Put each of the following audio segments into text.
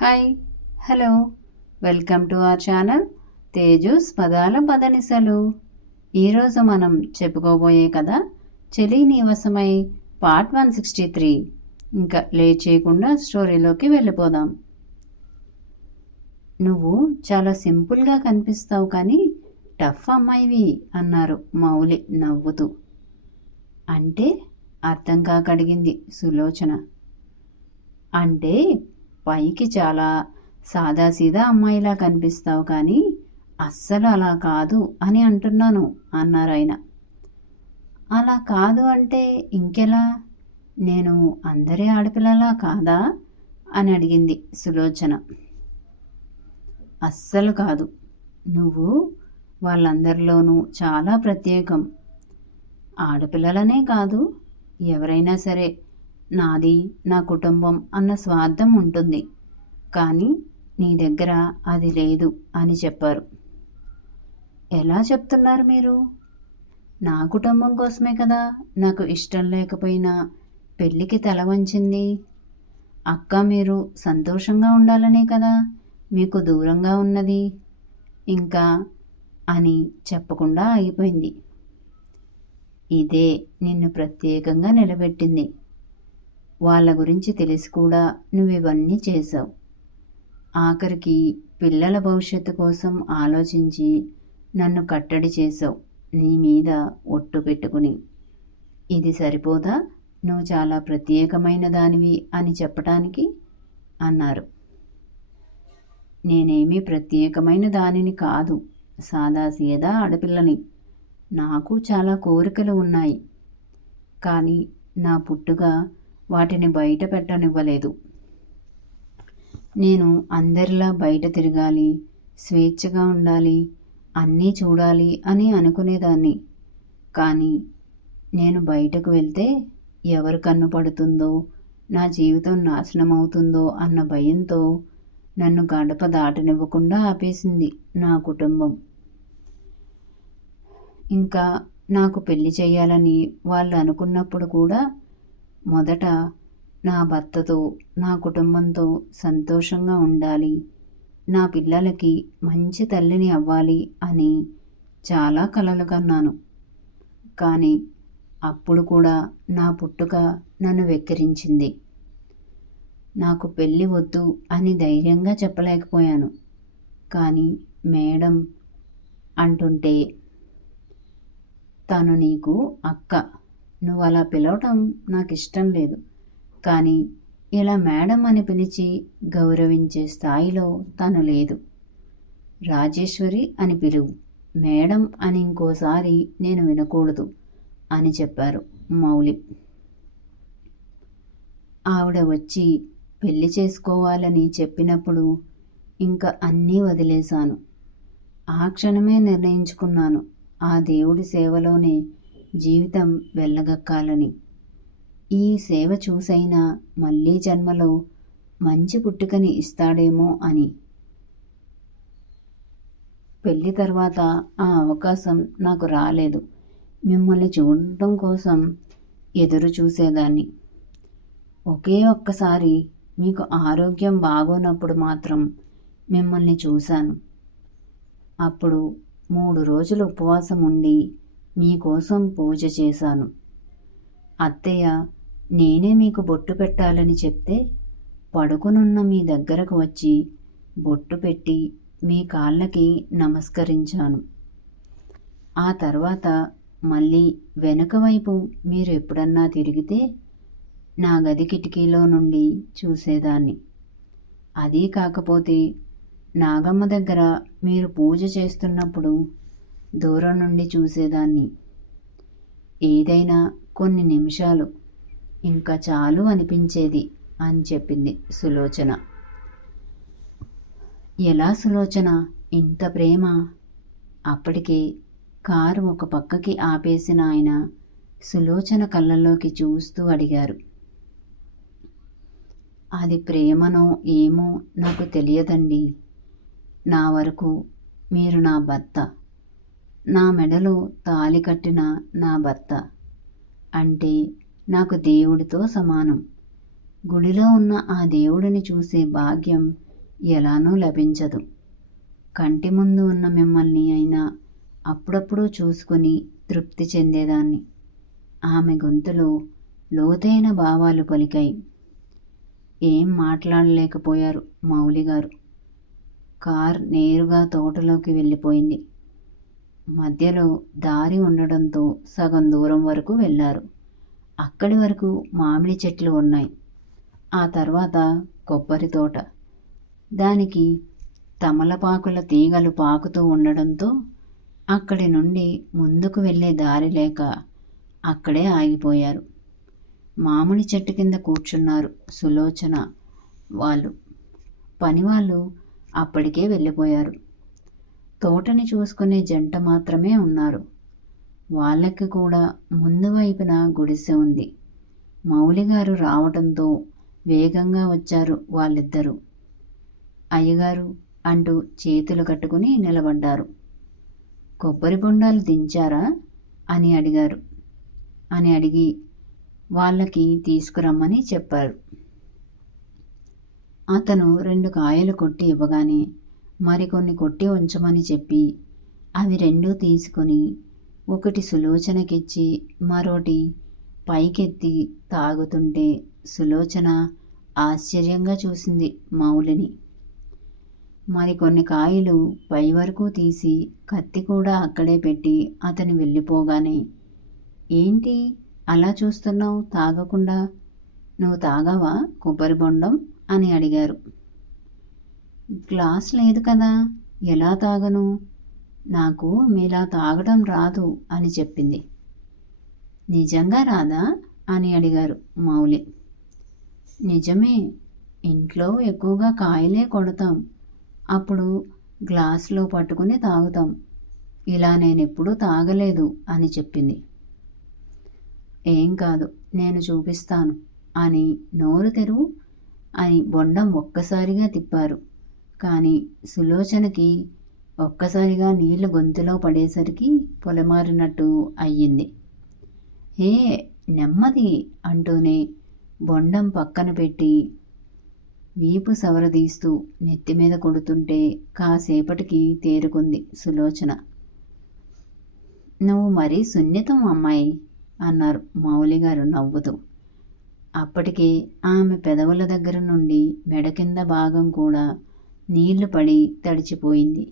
Hi hello welcome to our channel Teju's పదాల పదనిసలు. ఈరోజు మనం చెప్పుకోబోయే కథ చెలి నీవసమై పార్ట్ 163. ఇంకా లేట్ చేయకుండా స్టోరీలోకి వెళ్ళిపోదాం. నువ్వు చాలా సింపుల్గా కనిపిస్తావు కానీ టఫ్ అమ్మాయివి అన్నారు మౌలి నవ్వుతూ. అంటే అర్థం కాకడిగింది సులోచన. అంటే పైకి చాలా సాదాసీదా అమ్మాయిలా కనిపిస్తావు కానీ అస్సలు అలా కాదు అని అంటున్నాను అన్నారు ఆయన. అలా కాదు అంటే ఇంకెలా? నేను అందరి ఆడపిల్లలా కాదా అని అడిగింది సులోచన. అస్సలు కాదు, నువ్వు వాళ్ళందరిలోనూ చాలా ప్రత్యేకం. ఆడపిల్లలనే కాదు, ఎవరైనా సరే నాది నా కుటుంబం అన్న స్వార్థం ఉంటుంది, కానీ నీ దగ్గర అది లేదు అని చెప్పారు. ఎలా చెప్తున్నారు మీరు? నా కుటుంబం కోసమే కదా నాకు ఇష్టం లేకపోయినా పెళ్ళికి తల వంచింది. అక్క మీరు సంతోషంగా ఉండాలనే కదా మీకు దూరంగా ఉన్నది. ఇంకా అని చెప్పకుండా ఆగిపోయింది. ఇదే నిన్ను ప్రత్యేకంగా నిలబెట్టింది. వాళ్ళ గురించి తెలిసి కూడా నువ్వివన్నీ చేశావు. ఆఖరికి పిల్లల భవిష్యత్తు కోసం ఆలోచించి నన్ను కట్టడి చేశావు నీ మీద ఒట్టు పెట్టుకుని. ఇది సరిపోదా నువ్వు చాలా ప్రత్యేకమైన దానివి అని చెప్పటానికి అన్నారు. నేనేమీ ప్రత్యేకమైన దానిని కాదు, సాదాసీదా ఆడపిల్లని. నాకు చాలా కోరికలు ఉన్నాయి, కానీ నా పుట్టుక వాటిని బయట పెట్టనివ్వలేదు. నేను అందరిలా బయట తిరగాలి, స్వేచ్ఛగా ఉండాలి, అన్నీ చూడాలి అని అనుకునేదాన్ని. కానీ నేను బయటకు వెళ్తే ఎవరు కన్ను పడుతుందో, నా జీవితం నాశనం అవుతుందో అన్న భయంతో నన్ను గడప దాటనివ్వకుండా ఆపేసింది నా కుటుంబం. ఇంకా నాకు పెళ్లి చేయాలని వాళ్ళు అనుకున్నప్పుడు కూడా మొదట నా భర్తతో, నా కుటుంబంతో సంతోషంగా ఉండాలి, నా పిల్లలకి మంచి తల్లిని అవ్వాలి అని చాలా కలలు కన్నాను. కానీ అప్పుడు కూడా నా పుట్టుక నన్ను వెక్కిరించింది. నాకు పెళ్ళి వద్దు అని ధైర్యంగా చెప్పలేకపోయాను. కానీ మేడం అంటుంటే, తను నీకు అక్క, నువ్వు అలా పిలవటం నాకు ఇష్టం లేదు, కానీ ఇలా మేడం అని పిలిచి గౌరవించే స్థాయిలో తను లేదు. రాజేశ్వరి అని పిలువు, మేడం అని ఇంకోసారి నేను వినకూడదు అని చెప్పారు మౌలి. ఆవిడ వచ్చి పెళ్లి చేసుకోవాలని చెప్పినప్పుడు ఇంకా అన్నీ వదిలేశాను. ఆ క్షణమే నిర్ణయించుకున్నాను, ఆ దేవుడి సేవలోనే జీవితం వెళ్ళగక్కాలని. ఈ సేవ చూసైనా మళ్ళీ జన్మలో మంచి పుట్టుకని ఇస్తాడేమో అని. పెళ్లి తర్వాత ఆ అవకాశం నాకు రాలేదు. మిమ్మల్ని చూడటం కోసం ఎదురు చూసేదాన్ని. ఒకే ఒక్కసారి మీకు ఆరోగ్యం బాగోనప్పుడు మాత్రం మిమ్మల్ని చూశాను. అప్పుడు 3 రోజులు ఉపవాసం ఉండి మీకోసం పూజ చేశాను. అత్తయ్య నేనే మీకు బొట్టు పెట్టాలని చెప్తే పడుకునున్న మీ దగ్గరకు వచ్చి బొట్టు పెట్టి మీ కాళ్ళకి నమస్కరించాను. ఆ తర్వాత మళ్ళీ వెనుక వైపు మీరు ఎప్పుడన్నా తిరిగితే నా గది కిటికీలో నుండి చూసేదాన్ని. అదీ కాకపోతే నాగమ్మ దగ్గర మీరు పూజ చేస్తున్నప్పుడు దూరం నుండి చూసేదాన్ని. ఏదైనా కొన్ని నిమిషాలు ఇంకా చాలు అనిపించేది అని చెప్పింది సులోచన. ఎలా సులోచన, ఇంత ప్రేమ? అప్పటికే కారు ఒక పక్కకి ఆపేసిన ఆయన సులోచన కళ్ళల్లోకి చూస్తూ అడిగారు. అది ప్రేమనో ఏమో నాకు తెలియదండి. నా వరకు మీరు నా భర్త, నా మెడలో తాళి కట్టిన నా భర్త అంటే నాకు దేవుడితో సమానం. గుడిలో ఉన్న ఆ దేవుడిని చూసే భాగ్యం ఎలానూ లభించదు. కంటి ముందు ఉన్న మిమ్మల్ని అయినా అప్పుడప్పుడు చూసుకుని తృప్తి చెందేదాన్ని. ఆమె గొంతులో లోతైన భావాలు పలికాయి. ఏం మాట్లాడలేకపోయారు మౌలిగారు. కార్ నేరుగా తోటలోకి వెళ్ళిపోయింది. మధ్యలో దారి ఉండడంతో సగం దూరం వరకు వెళ్ళారు. అక్కడి వరకు మామిడి చెట్లు ఉన్నాయి. ఆ తర్వాత కొబ్బరి తోట. దానికి తమలపాకుల తీగలు పాకుతూ ఉండడంతో అక్కడి నుండి ముందుకు వెళ్ళే దారి లేక అక్కడే ఆగిపోయారు. మామిడి చెట్టు కింద కూర్చున్నారు సులోచన వాళ్ళు. పనివాళ్ళు అప్పటికే వెళ్ళిపోయారు. తోటని చూసుకునే జంట మాత్రమే ఉన్నారు. వాళ్ళకి కూడా ముందు వైపున గుడిసె ఉంది. మౌలిగారు రావటంతో వేగంగా వచ్చారు వాళ్ళిద్దరూ. అయ్యగారు అంటూ చేతులు కట్టుకుని నిలబడ్డారు. కొబ్బరి బొండాలు దించారా అని అడిగి వాళ్ళకి తీసుకురమ్మని చెప్పారు. అతను 2 కాయలు కొట్టి ఇవ్వగానే మరికొన్ని కొట్టి ఉంచమని చెప్పి అవి 2 తీసుకుని ఒకటి సులోచనకిచ్చి మరోటి పైకెత్తి తాగుతుంటే సులోచన ఆశ్చర్యంగా చూసింది మౌలిని. మరికొన్ని కాయలు పై వరకు తీసి కత్తి కూడా అక్కడే పెట్టి అతను వెళ్ళిపోగానే, ఏంటి అలా చూస్తున్నావు తాగకుండా? నువ్వు తాగావా కొబ్బరి బొండం అని అడిగారు. గ్లాస్ లేదు కదా, ఎలా తాగను? నాకు మీలా తాగడం రాదు అని చెప్పింది. నిజంగా రాదా అని అడిగారు మౌలి. నిజమే, ఇంట్లో ఎక్కువగా కాయలే కొడతాం, అప్పుడు గ్లాసులో పట్టుకుని తాగుతాం. ఇలా నేనెప్పుడూ తాగలేదు అని చెప్పింది. ఏం కాదు, నేను చూపిస్తాను అని నోరు తెరువు అని బొండం ఒక్కసారిగా తిప్పారు. కానీ సులోచనకి ఒక్కసారిగా నీళ్లు గొంతులో పడేసరికి పొలమారినట్టు అయ్యింది. హే నెమ్మది అంటూనే బొండం పక్కన పెట్టి వీపు సవరదీస్తూ నెత్తిమీద కొడుతుంటే కాసేపటికి తేరుకుంది సులోచన. నువ్వు మరీ సున్నితం అమ్మాయి అన్నారు మౌలిగారు నవ్వుతూ. అప్పటికే ఆమె పెదవుల దగ్గర నుండి మెడ కింద భాగం కూడా నీళ్లు పడి తడిచిపోయింది.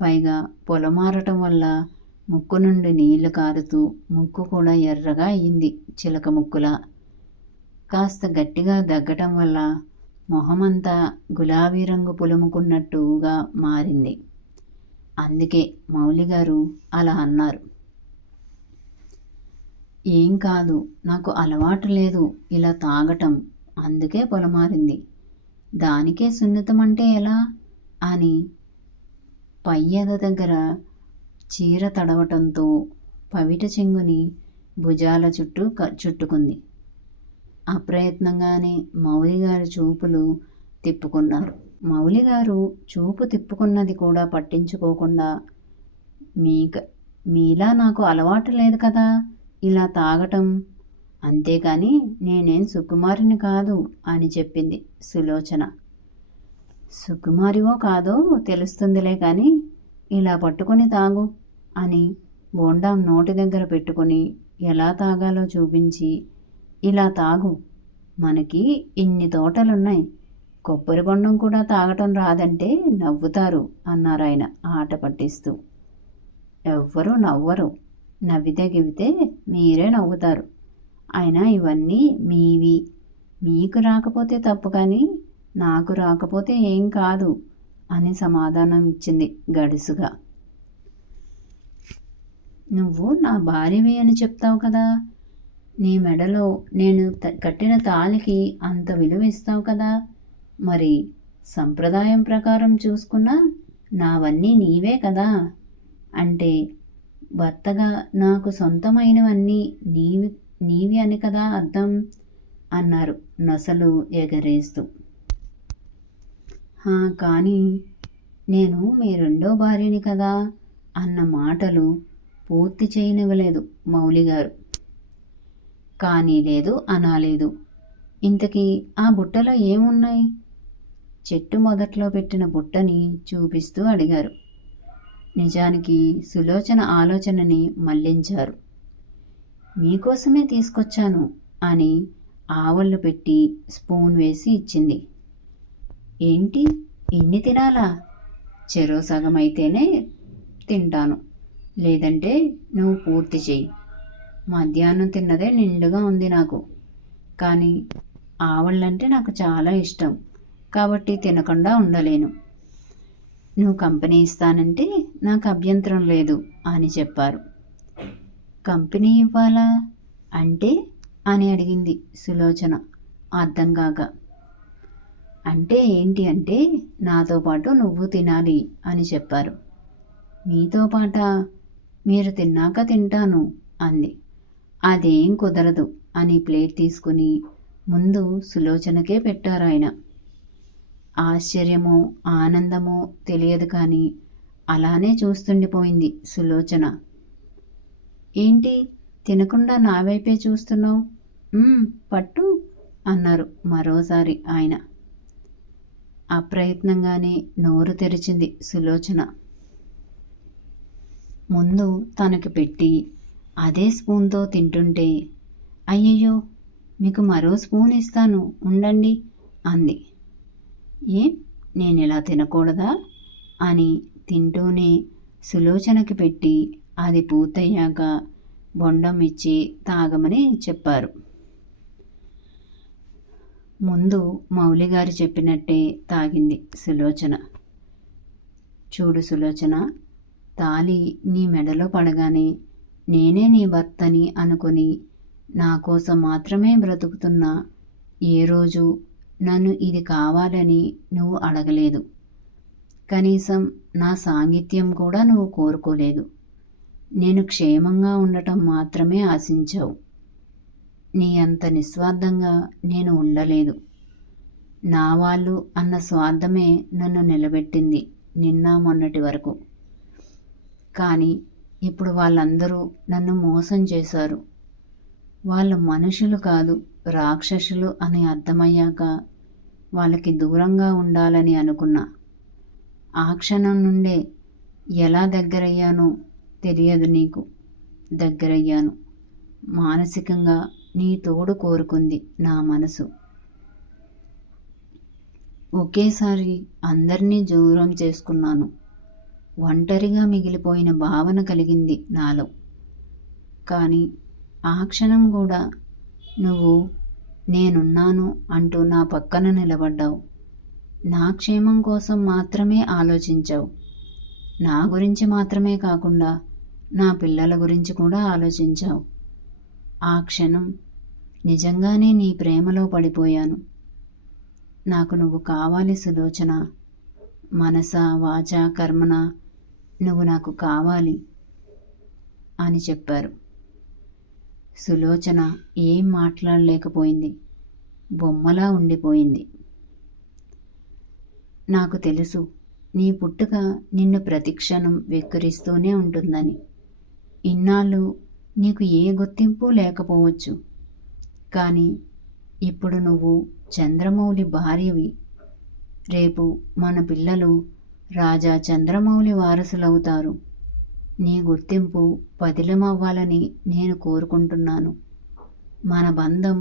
పైగా పొలమారటం వల్ల ముక్కు నుండి నీళ్లు కారుతూ ముక్కు కూడా ఎర్రగా అయింది చిలక ముక్కులా. కాస్త గట్టిగా దగ్గటం వల్ల మొహమంతా గులాబీ రంగు పులుముకున్నట్టుగా మారింది. అందుకే మౌలిగారు అలా అన్నారు. ఏం కాదు, నాకు అలవాటు లేదు ఇలా తాగటం, అందుకే పొలమారింది. దానికే సున్నితం అంటే ఎలా అని పయ్యద దగ్గర చీర తడవటంతో పవిట చెంగుని భుజాల చుట్టూ చుట్టుకుంది. అప్రయత్నంగానే మౌలిగారు చూపులు తిప్పుకున్నారు. మౌలిగారు చూపు తిప్పుకున్నది కూడా పట్టించుకోకుండా, మీలా నాకు అలవాటు లేదు కదా ఇలా తాగటం, అంతేకాని నేనేం సుకుమారిని కాదు అని చెప్పింది సులోచన. సుకుమారివో కాదో తెలుస్తుందిలే కానీ ఇలా పట్టుకొని తాగు అని బోండాం నోటి దగ్గర పెట్టుకుని ఎలా తాగాలో చూపించి, ఇలా తాగు, మనకి ఇన్ని తోటలున్నాయి, కొబ్బరి బొండం కూడా తాగటం రాదంటే నవ్వుతారు అన్నారాయన ఆట పట్టిస్తూ. ఎవ్వరూ నవ్వరు, నవ్వితే గివితే మీరే నవ్వుతారు. అయినా ఇవన్నీ మీవి, మీకు రాకపోతే తప్పు కానీ నాకు రాకపోతే ఏం కాదు అని సమాధానం ఇచ్చింది గడుసుగా. నువ్వు నా భార్యవి అని చెప్తావు కదా, నీ మెడలో నేను కట్టిన తాళికి అంత విలువ ఇస్తావు కదా, మరి సంప్రదాయం ప్రకారం చూసుకున్నా నావన్నీ నీవే కదా, అంటే భర్తగా నాకు సొంతమైనవన్నీ నీవి అని కదా అర్థం అన్నారు నొసలు ఎగరేస్తూ. కానీ నేను మీ రెండో భార్యని కదా అన్న మాటలు పూర్తి చేయనివ్వలేదు మౌలిగారు. కానీ లేదు అనాలేదు. ఇంతకీ ఆ బుట్టలో ఏమున్నాయి? చెట్టు మొదట్లో పెట్టిన బుట్టని చూపిస్తూ అడిగారు. నిజానికి సులోచన ఆలోచనని మళ్లించారు. మీకోసమే తీసుకొచ్చాను అని ఆవళ్ళు పెట్టి స్పూన్ వేసి ఇచ్చింది. ఏంటి, ఇన్ని తినాలా? చెరో సగం అయితేనే తింటాను, లేదంటే నువ్వు పూర్తి చెయ్యి. మధ్యాహ్నం తిన్నదే నిండుగా ఉంది నాకు. కానీ ఆవళ్ళంటే నాకు చాలా ఇష్టం, కాబట్టి తినకుండా ఉండలేను. నువ్వు కంపెనీ ఇస్తానంటే నాకు అభ్యంతరం లేదు అని చెప్పారు. కంపెనీ ఇవ్వాలా అంటే అని అడిగింది సులోచన అర్థం కాక. అంటే ఏంటి అంటే నాతో పాటు నువ్వు తినాలి అని చెప్పారు. మీతో పాట? మీరు తిన్నాక తింటాను అంది. అదేం కుదరదు అని ప్లేట్ తీసుకుని ముందు సులోచనకే పెట్టారాయన. ఆశ్చర్యమో ఆనందమో తెలియదు కానీ అలానే చూస్తుండిపోయింది సులోచన. ఏంటి, తినకుండా నా వైపే చూస్తున్నావు? పట్టు అన్నారు మరోసారి ఆయన. అప్రయత్నంగానే నోరు తెరిచింది సులోచన. ముందు తనకి పెట్టి అదే స్పూన్తో తింటుంటే, అయ్యయ్యో మీకు మరో స్పూన్ ఇస్తాను ఉండండి అంది. ఏం, నేనిలా తినకూడదా అని తింటూనే సులోచనకి పెట్టి అది పూర్తయ్యాక బొండం ఇచ్చి తాగమని చెప్పారు. ముందు మౌలిగారు చెప్పినట్టే తాగింది సులోచన. చూడు సులోచన, తాళి నీ మెడలో పడగానే నేనే నీ భర్తని అనుకుని నా కోసం మాత్రమే బ్రతుకుతున్నా ఏ రోజు నన్ను ఇది కావాలని నువ్వు అడగలేదు. కనీసం నా సాంగిత్యం కూడా నువ్వు కోరుకోలేదు. నేను క్షేమంగా ఉండటం మాత్రమే ఆశించావు. నీ అంత నిస్వార్థంగా నేను ఉండలేదు. నా వాళ్ళు అన్న స్వార్థమే నన్ను నిలబెట్టింది నిన్న మొన్నటి వరకు. కానీ ఇప్పుడు వాళ్ళందరూ నన్ను మోసం చేశారు. వాళ్ళు మనుషులు కాదు, రాక్షసులు అని అర్థమయ్యాక వాళ్ళకి దూరంగా ఉండాలని అనుకున్నా. ఆ క్షణం నుండే ఎలా దగ్గరయ్యానో తెలియదు నీకు. దగ్గరయ్యాను. మానసికంగా నీ తోడు కోరుకుంది నా మనసు. ఒకేసారి అందరినీ దూరం చేసుకున్నాను. ఒంటరిగా మిగిలిపోయిన భావన కలిగింది నాలో. కానీ ఆ క్షణం కూడా నువ్వు నేనున్నాను అంటూ నా పక్కన నిలబడ్డావు. నా క్షేమం కోసం మాత్రమే ఆలోచించావు. నా గురించి మాత్రమే కాకుండా నా పిల్లల గురించి కూడా ఆలోచించావు. ఆ క్షణం నిజంగానే నీ ప్రేమలో పడిపోయాను. నాకు నువ్వు కావాలి సులోచన. మనస వాచ కర్మన నువ్వు నాకు కావాలి అని చెప్పారు. సులోచన ఏం మాట్లాడలేకపోయింది. బొమ్మలా ఉండిపోయింది. నాకు తెలుసు నీ పుట్టుక నిన్ను ప్రతిక్షణం వెక్కిరిస్తూనే ఉంటుందని. ఇన్నాళ్ళు నీకు ఏ గుర్తింపు లేకపోవచ్చు. కానీ ఇప్పుడు నువ్వు చంద్రమౌళి భార్యవి. రేపు మన పిల్లలు రాజా చంద్రమౌళి వారసులవుతారు. నీ గుర్తింపు పదిలమవ్వాలని నేను కోరుకుంటున్నాను. మన బంధం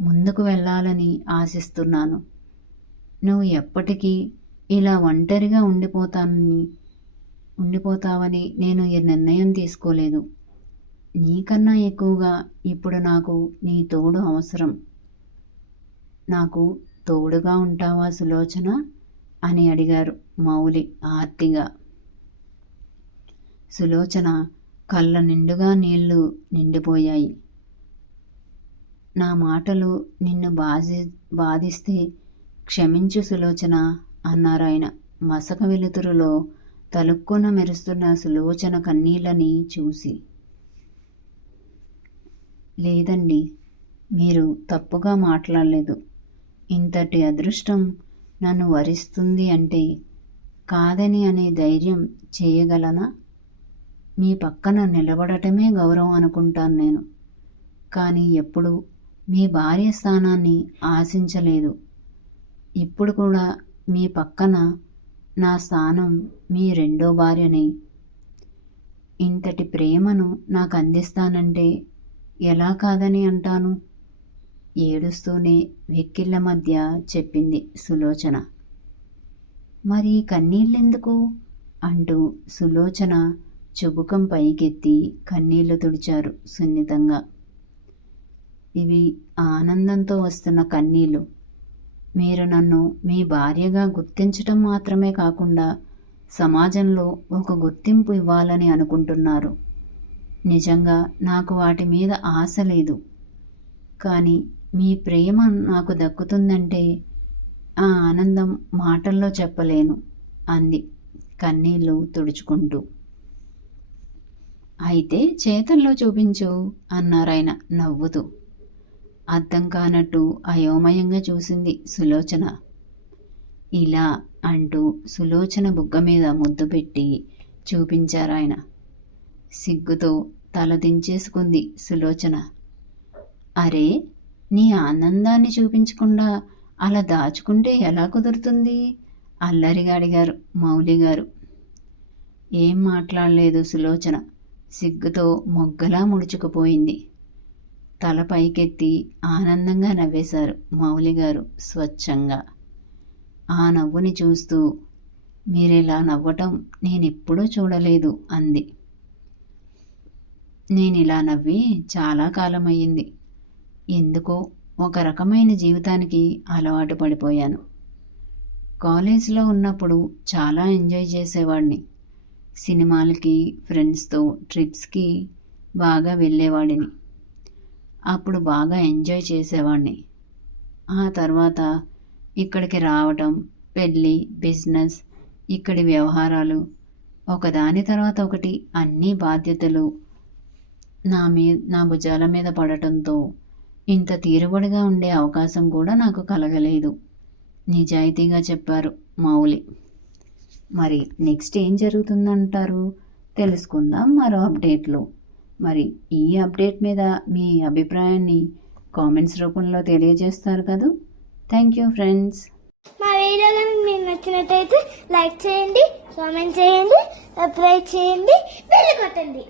ముందుకు వెళ్ళాలని ఆశిస్తున్నాను. నువ్వు ఎప్పటికీ ఇలా ఒంటరిగా ఉండిపోతావని నేను ఈ నిర్ణయం తీసుకోలేదు. నీకన్నా ఎక్కువగా ఇప్పుడు నాకు నీ తోడు అవసరం. నాకు తోడుగా ఉంటావా సులోచన అని అడిగారు మౌలి ఆర్తిగా. సులోచన కళ్ళ నిండుగా నీళ్లు నిండిపోయాయి. నా మాటలు నిన్ను బాధిస్తే క్షమించు సులోచన అన్నారాయన మసక వెలుతురులో తలుక్కున మెరుస్తున్న సులోచన కన్నీళ్ళని చూసి. లేదండి, మీరు తప్పుగా మాట్లాడలేదు. ఇంతటి అదృష్టం నన్ను వరిస్తుంది అంటే కాదని అనే ధైర్యం చేయగలనా? మీ పక్కన నిలబడటమే గౌరవం అనుకుంటాను నేను. కానీ ఎప్పుడు మీ భార్య స్థానాన్ని ఆశించలేదు. ఇప్పుడు కూడా మీ పక్కన నా స్థానం మీ రెండో భార్యని. ఇంతటి ప్రేమను నాకు అందిస్తానంటే ఎలా కాదని అంటాను? ఏడుస్తూనే వెక్కిళ్ళ మధ్య చెప్పింది సులోచన. మరి కన్నీళ్ళెందుకు అంటూ సులోచన చుబుకం పైకెత్తి కన్నీళ్లు తుడిచారు సున్నితంగా. ఇవి ఆనందంతో వస్తున్న కన్నీళ్ళు. మీరు నన్ను మీ భార్యగా గుర్తించటం మాత్రమే కాకుండా సమాజంలో ఒక గుర్తింపు ఇవ్వాలని అనుకుంటున్నారు. నిజంగా నాకు వాటి మీద ఆశ లేదు. కానీ మీ ప్రేమ నాకు దక్కుతుందంటే ఆ ఆనందం మాటల్లో చెప్పలేను అంది కన్నీళ్లు తుడుచుకుంటూ. అయితే చేతల్లో చూపించు అన్నారాయన నవ్వుతూ. అర్థం కానట్టు అయోమయంగా చూసింది సులోచన. ఇలా అంటూ సులోచన బుగ్గ మీద ముద్దు పెట్టి చూపించారాయన. సిగ్గుతో తల దించేసుకుంది సులోచన. అరే, నీ ఆనందాన్ని చూపించకుండా అలా దాచుకుంటే ఎలా కుదురుతుంది? అల్లరిగా అడిగారు మౌలిగారు. ఏం మాట్లాడలేదు సులోచన. సిగ్గుతో మొగ్గలా ముడుచుకుపోయింది. తల పైకెత్తి ఆనందంగా నవ్వేశారు మౌలిగారు స్వచ్ఛంగా. ఆ నవ్వుని చూస్తూ, మీరిలా నవ్వటం నేనెప్పుడూ చూడలేదు అంది. నేనిలా నవ్వి చాలా కాలమయ్యింది. ఎందుకో ఒక రకమైన జీవితానికి అలవాటు పడిపోయాను. కాలేజీలో ఉన్నప్పుడు చాలా ఎంజాయ్ చేసేవాడిని. సినిమాలకి, ఫ్రెండ్స్తో ట్రిప్స్కి బాగా వెళ్ళేవాడిని. అప్పుడు బాగా ఎంజాయ్ చేసేవాడిని. ఆ తర్వాత ఇక్కడికి రావటం, పెళ్ళి, బిజినెస్, ఇక్కడి వ్యవహారాలు, ఒకదాని తర్వాత ఒకటి అన్ని బాధ్యతలు నా భుజాల మీద పడటంతో ఇంత తీరుబడిగా ఉండే అవకాశం కూడా నాకు కలగలేదు. నిజాయితీగా చెప్పారు మౌలి. మరి నెక్స్ట్ ఏం జరుగుతుందంటారు? తెలుసుకుందాం మరో అప్డేట్లో. మరి ఈ అప్డేట్ మీద మీ అభిప్రాయాన్ని కామెంట్స్ రూపంలో తెలియజేస్తారు కదా. Thank you friends. మా వీడియో కనుక మీకు నచ్చినట్టయితే లైక్ చేయండి, కామెంట్ చేయండి, సబ్స్క్రైబ్ చేయండి, బెల్ కొట్టండి.